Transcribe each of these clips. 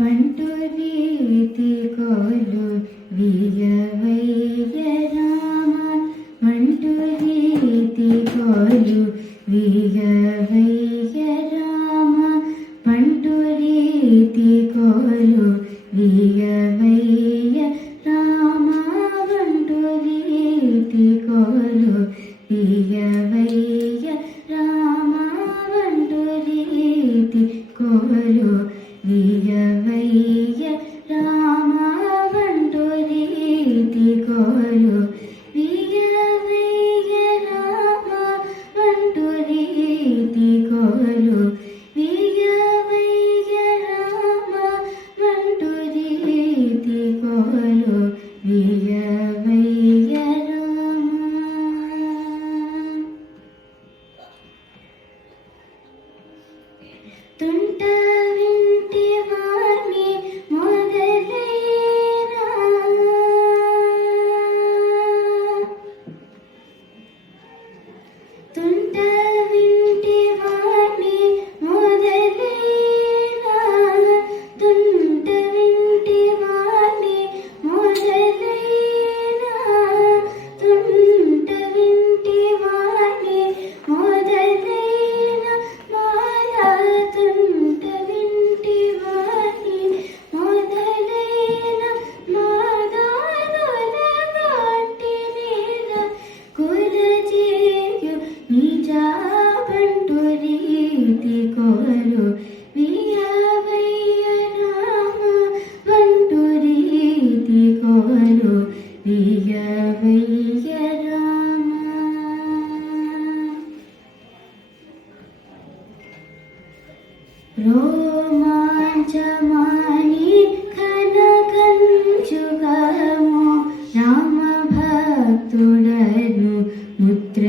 పంటు రీతి కోలు వియవయ్య రామ మంటు రీతి కోలు వియవయ్య రామ పంటు రీతి కోలు వియవయ్య రామ పంటు రీతి కోలు వియవయ్య రామ పంటు రీతి కోలు వియవయ్య రామ పంటు రీతి కోలు వియవయ్య రామ పంటు రీతి కోలు వియవయ్య రామ పంటు రీతి కోలు వియవయ్య రామ తుంట వింటి వాణి మొదలైనా తుంట వింటి వాణి మొదలైనా తుంట వింటి వాణి మొదలైనా తుంట వింటి వాణి మొదలైనా మాయా తుంట వింటి వాణి మొదలైనా మాదానుల నాటి నేల కులచేయు నిజ పంటు రీతి కోలు వియవయ్య రామ పంటు రీతి కోలు వియవయ్య రామ రోమాంచమాని కనకంచుగము రామ భక్తుడను ముద్ర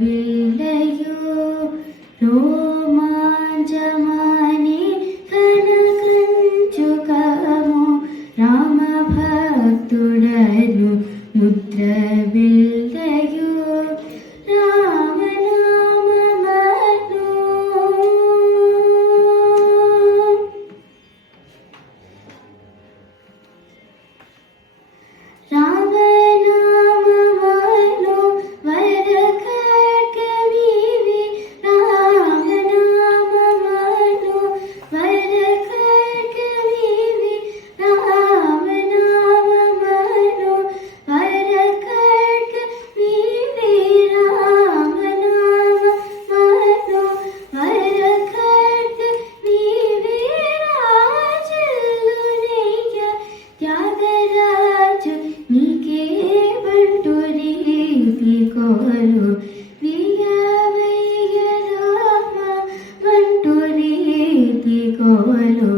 విల్లయు రోమాంచమాని కనకంచుగము రామ భక్తుడను ముద్ర విల్లయు రామనామమను రామనామమను వరఖడ్గమివి రామనామమను వరఖడ్గమివి రామనామమను వరఖడ్గమివి రామనామమను వరఖడ్గమివి రాజల్లునయ్య త్యాగరాజు నీకే పంటు రీతి కోలు వియవయ్య రామ పంటు రీతి కోలు